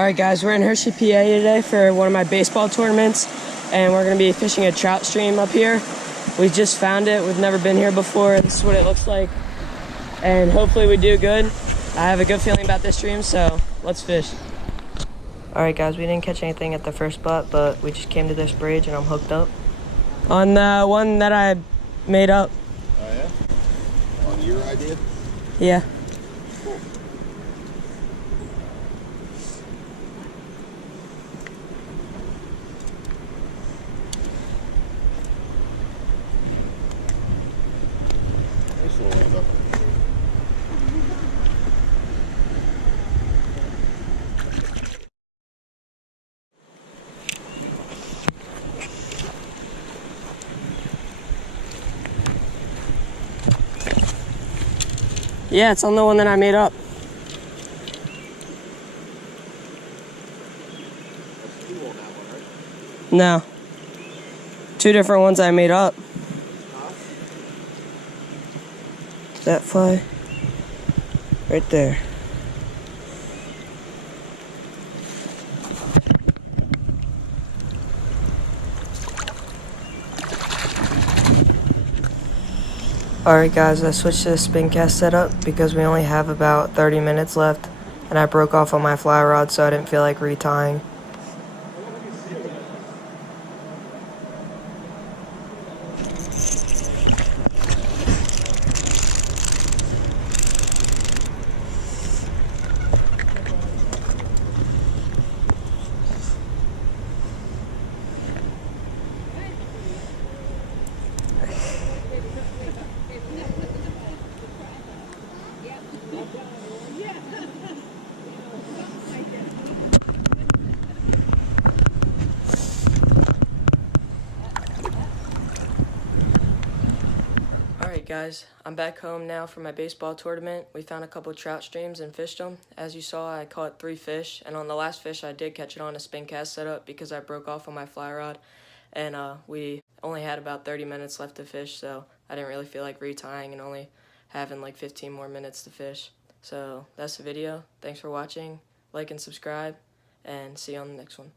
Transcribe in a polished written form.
Alright guys, we're in Hershey PA today for one of my baseball tournaments, and we're going to be fishing a trout stream up here. We just found it. We've never been here before. This is what it looks like, and hopefully we do good. I have a good feeling about this stream, so let's fish. Alright guys, we didn't catch anything at the first spot, but we just came to this bridge and I'm hooked up. On the one that I made up. Oh yeah? On your idea? Yeah. Cool. Nice little land up. Yeah, it's on the one that I made up. That's two on that one, right? No. Two different ones I made up. Huh? That fly. Right there. Alright guys, I switched to the spin cast setup because we only have about 30 minutes left, and I broke off on my fly rod, so I didn't feel like retying. Alright guys, I'm back home now for my baseball tournament. We found a couple trout streams and fished them. As you saw, I caught 3 fish, and on the last fish I did catch it on a spin cast setup because I broke off on my fly rod, and we only had about 30 minutes left to fish, so I didn't really feel like retying and only having like 15 more minutes to fish. So that's the video. Thanks for watching. Like and subscribe, and see you on the next one.